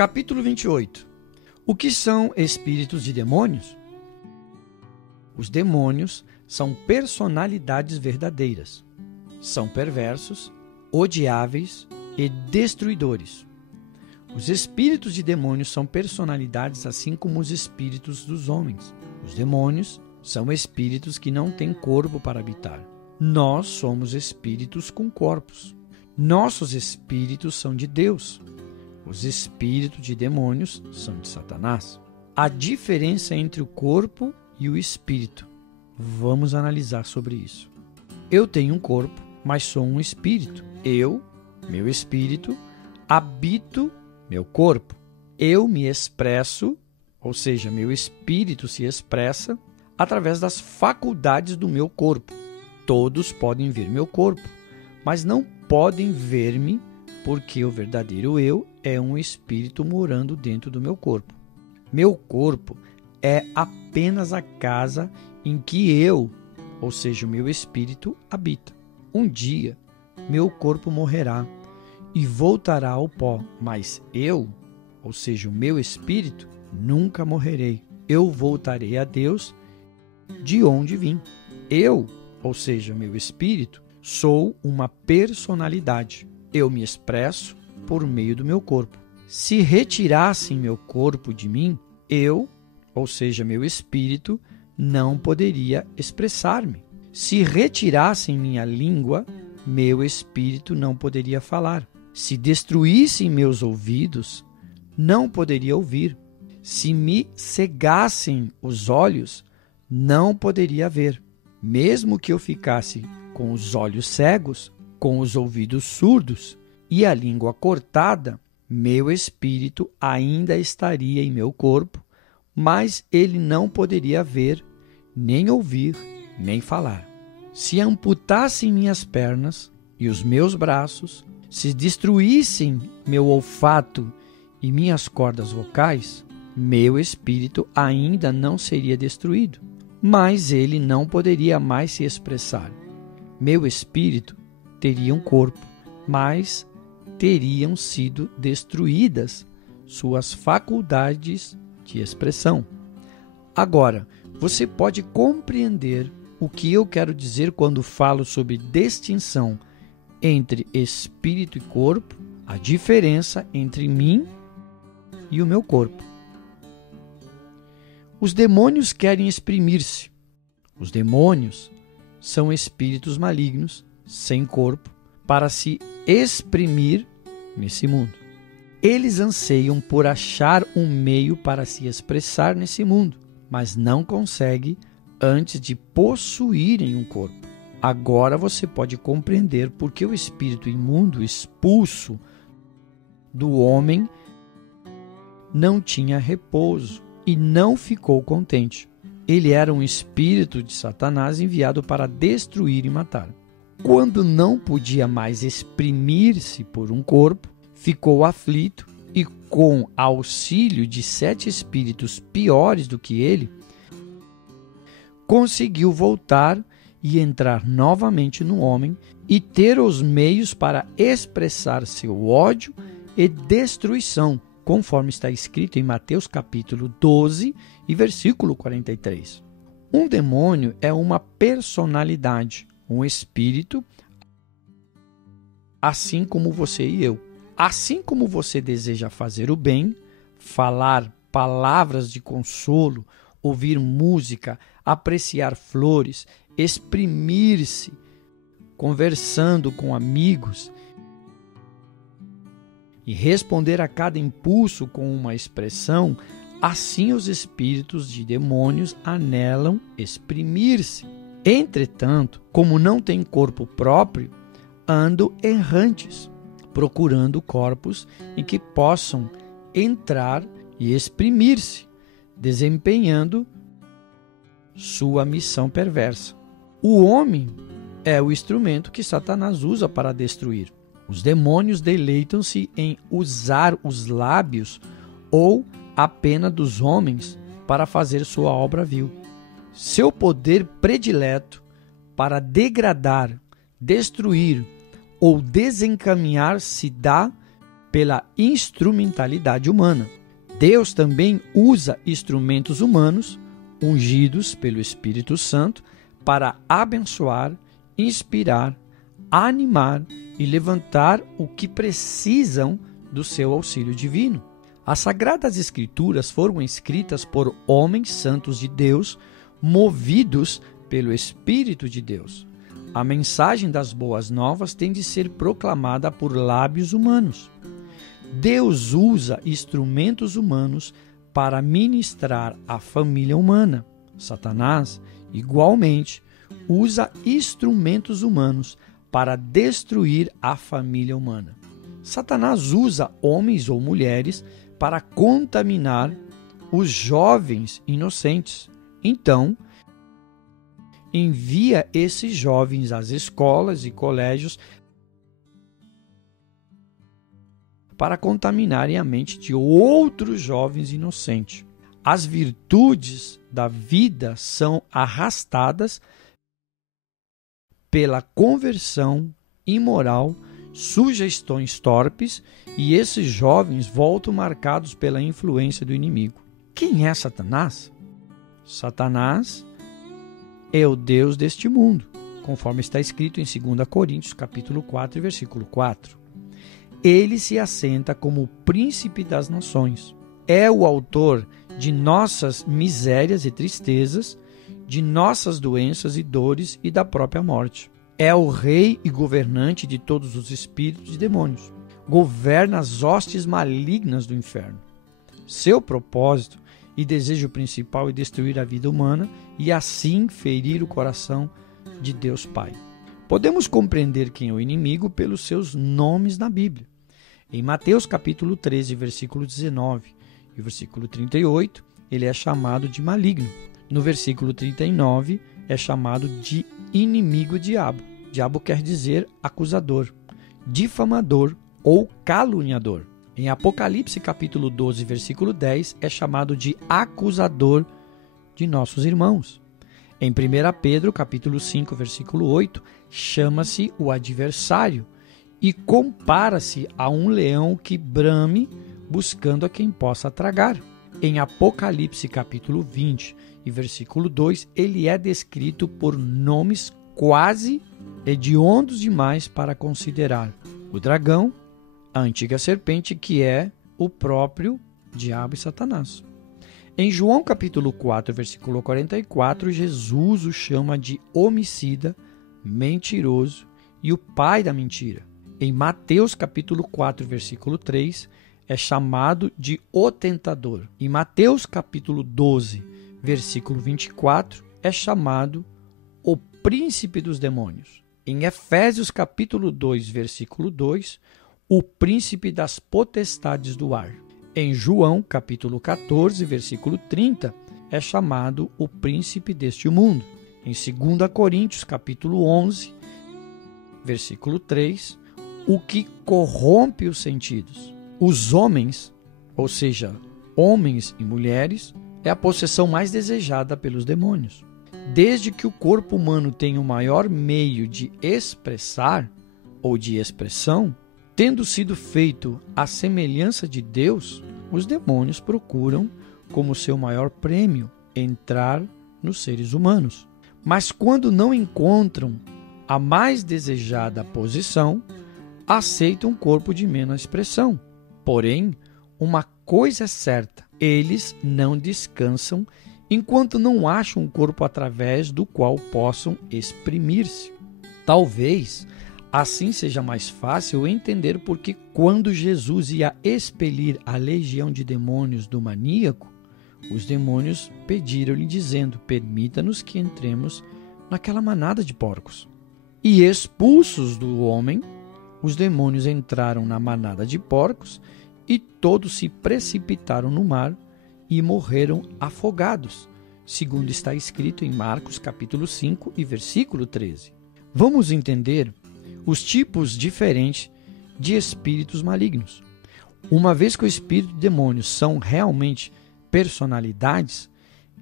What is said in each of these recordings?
Capítulo 28. O que são espíritos de demônios? Os demônios são personalidades verdadeiras. São perversos, odiáveis e destruidores. Os espíritos de demônios são personalidades assim como os espíritos dos homens. Os demônios são espíritos que não têm corpo para habitar. Nós somos espíritos com corpos. Nossos espíritos são de Deus. Os espíritos de demônios são de Satanás. A diferença entre o corpo e o espírito. Vamos analisar sobre isso. Eu tenho um corpo, mas sou um espírito. Eu, meu espírito, habito meu corpo. Eu me expresso, ou seja, meu espírito se expressa através das faculdades do meu corpo. Todos podem ver meu corpo, mas não podem ver-me porque o verdadeiro eu é um espírito morando dentro do meu corpo. Meu corpo é apenas a casa em que eu, ou seja, o meu espírito, habita. Um dia, meu corpo morrerá e voltará ao pó, mas eu, ou seja, o meu espírito, nunca morrerei. Eu voltarei a Deus de onde vim. Eu, ou seja, o meu espírito, sou uma personalidade. Eu me expresso por meio do meu corpo. Se retirassem meu corpo de mim, eu, ou seja, meu espírito, não poderia expressar-me. Se retirassem minha língua, meu espírito não poderia falar. Se destruíssem meus ouvidos, não poderia ouvir. Se me cegassem os olhos, não poderia ver. Mesmo que eu ficasse com os olhos cegos, com os ouvidos surdos e a língua cortada, meu espírito ainda estaria em meu corpo, mas ele não poderia ver, nem ouvir, nem falar. Se amputassem minhas pernas e os meus braços, se destruíssem meu olfato e minhas cordas vocais, meu espírito ainda não seria destruído, mas ele não poderia mais se expressar. Meu espírito teria um corpo, mas teriam sido destruídas suas faculdades de expressão. Agora, você pode compreender o que eu quero dizer quando falo sobre distinção entre espírito e corpo, a diferença entre mim e o meu corpo. Os demônios querem exprimir-se. Os demônios são espíritos malignos, sem corpo, para se exprimir nesse mundo. Eles anseiam por achar um meio para se expressar nesse mundo, mas não conseguem antes de possuírem um corpo. Agora você pode compreender por que o espírito imundo expulso do homem não tinha repouso e não ficou contente. Ele era um espírito de Satanás enviado para destruir e matar. Quando não podia mais exprimir-se por um corpo, ficou aflito e, com auxílio de 7 espíritos piores do que ele, conseguiu voltar e entrar novamente no homem e ter os meios para expressar seu ódio e destruição, conforme está escrito em Mateus capítulo 12 e versículo 43. Um demônio é uma personalidade, um espírito, assim como você e eu. Assim como você deseja fazer o bem, falar palavras de consolo, ouvir música, apreciar flores, exprimir-se, conversando com amigos e responder a cada impulso com uma expressão, assim os espíritos de demônios anelam exprimir-se. Entretanto, como não têm corpo próprio, andam errantes, procurando corpos em que possam entrar e exprimir-se, desempenhando sua missão perversa. O homem é o instrumento que Satanás usa para destruir. Os demônios deleitam-se em usar os lábios ou a pena dos homens para fazer sua obra vil. Seu poder predileto para degradar, destruir ou desencaminhar se dá pela instrumentalidade humana. Deus também usa instrumentos humanos, ungidos pelo Espírito Santo, para abençoar, inspirar, animar e levantar o que precisam do seu auxílio divino. As Sagradas Escrituras foram escritas por homens santos de Deus, movidos pelo Espírito de Deus. A mensagem das boas novas tem de ser proclamada por lábios humanos. Deus usa instrumentos humanos para ministrar à família humana. Satanás, igualmente, usa instrumentos humanos para destruir a família humana. Satanás usa homens ou mulheres para contaminar os jovens inocentes. Então, envia esses jovens às escolas e colégios para contaminarem a mente de outros jovens inocentes. As virtudes da vida são arrastadas pela conversão imoral, sugestões torpes, e esses jovens voltam marcados pela influência do inimigo. Quem é Satanás? Satanás é o Deus deste mundo, conforme está escrito em 2 Coríntios, capítulo 4, versículo 4. Ele se assenta como o príncipe das nações. É o autor de nossas misérias e tristezas, de nossas doenças e dores e da própria morte. É o rei e governante de todos os espíritos e demônios. Governa as hostes malignas do inferno. Seu propósito e desejo principal é destruir a vida humana e assim ferir o coração de Deus Pai. Podemos compreender quem é o inimigo pelos seus nomes na Bíblia. Em Mateus capítulo 13, versículo 19 e versículo 38, ele é chamado de maligno. No versículo 39, é chamado de inimigo-diabo. Diabo quer dizer acusador, difamador ou caluniador. Em Apocalipse capítulo 12, versículo 10, é chamado de acusador de nossos irmãos. Em 1 Pedro capítulo 5, versículo 8, chama-se o adversário e compara-se a um leão que brame buscando a quem possa tragar. Em Apocalipse capítulo 20 e versículo 2, ele é descrito por nomes quase hediondos demais para considerar: o dragão, a antiga serpente, que é o próprio diabo e Satanás. Em João capítulo 4, versículo 44, Jesus o chama de homicida, mentiroso e o pai da mentira. Em Mateus capítulo 4, versículo 3, é chamado de o tentador. Em Mateus capítulo 12, versículo 24, é chamado o príncipe dos demônios. Em Efésios capítulo 2, versículo 2, o príncipe das potestades do ar. Em João capítulo 14, versículo 30, é chamado o príncipe deste mundo. Em 2 Coríntios capítulo 11, versículo 3, o que corrompe os sentidos. Os homens, ou seja, homens e mulheres, é a possessão mais desejada pelos demônios. Desde que o corpo humano tem o maior meio de expressar ou de expressão, tendo sido feito à semelhança de Deus, os demônios procuram, como seu maior prêmio, entrar nos seres humanos. Mas quando não encontram a mais desejada posição, aceitam um corpo de menos expressão. Porém, uma coisa é certa: eles não descansam enquanto não acham um corpo através do qual possam exprimir-se. Talvez assim seja mais fácil entender porque quando Jesus ia expelir a legião de demônios do maníaco, os demônios pediram-lhe dizendo: permita-nos que entremos naquela manada de porcos. E expulsos do homem, os demônios entraram na manada de porcos e todos se precipitaram no mar e morreram afogados, segundo está escrito em Marcos capítulo 5 e versículo 13. Vamos entender os tipos diferentes de espíritos malignos. Uma vez que o espírito e demônios são realmente personalidades,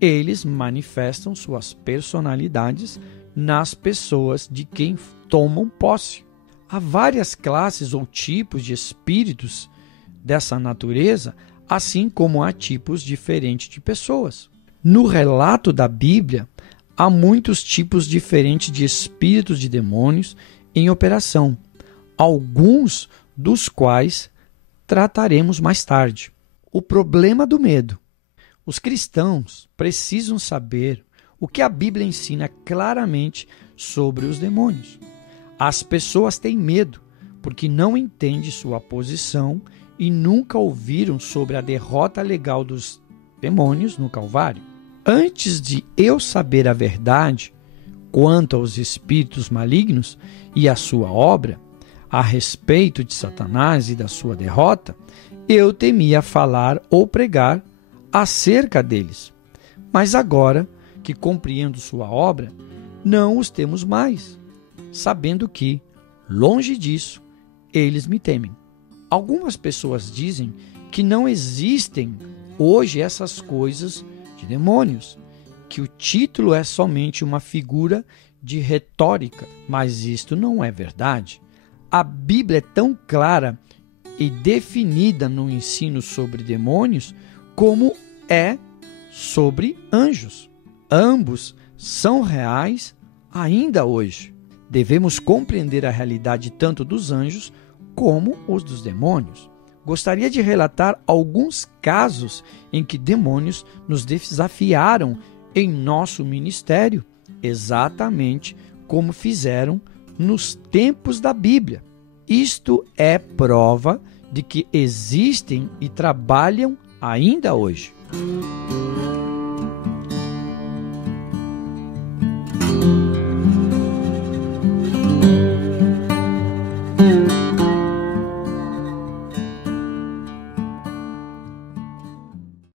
eles manifestam suas personalidades nas pessoas de quem tomam posse. Há várias classes ou tipos de espíritos dessa natureza, assim como há tipos diferentes de pessoas. No relato da Bíblia, há muitos tipos diferentes de espíritos de demônios em operação, alguns dos quais trataremos mais tarde. O problema do medo. Os cristãos precisam saber o que a Bíblia ensina claramente sobre os demônios. As pessoas têm medo porque não entendem sua posição e nunca ouviram sobre a derrota legal dos demônios no Calvário. Antes de eu saber a verdade quanto aos espíritos malignos e a sua obra, a respeito de Satanás e da sua derrota, eu temia falar ou pregar acerca deles. Mas agora que compreendo sua obra, não os temos mais, sabendo que, longe disso, eles me temem. Algumas pessoas dizem que não existem hoje essas coisas de demônios, que o título é somente uma figura de retórica, mas isto não é verdade. A Bíblia é tão clara e definida no ensino sobre demônios como é sobre anjos. Ambos são reais ainda hoje. Devemos compreender a realidade tanto dos anjos como os dos demônios. Gostaria de relatar alguns casos em que demônios nos desafiaram em nosso ministério, exatamente como fizeram nos tempos da Bíblia. Isto é prova de que existem e trabalham ainda hoje.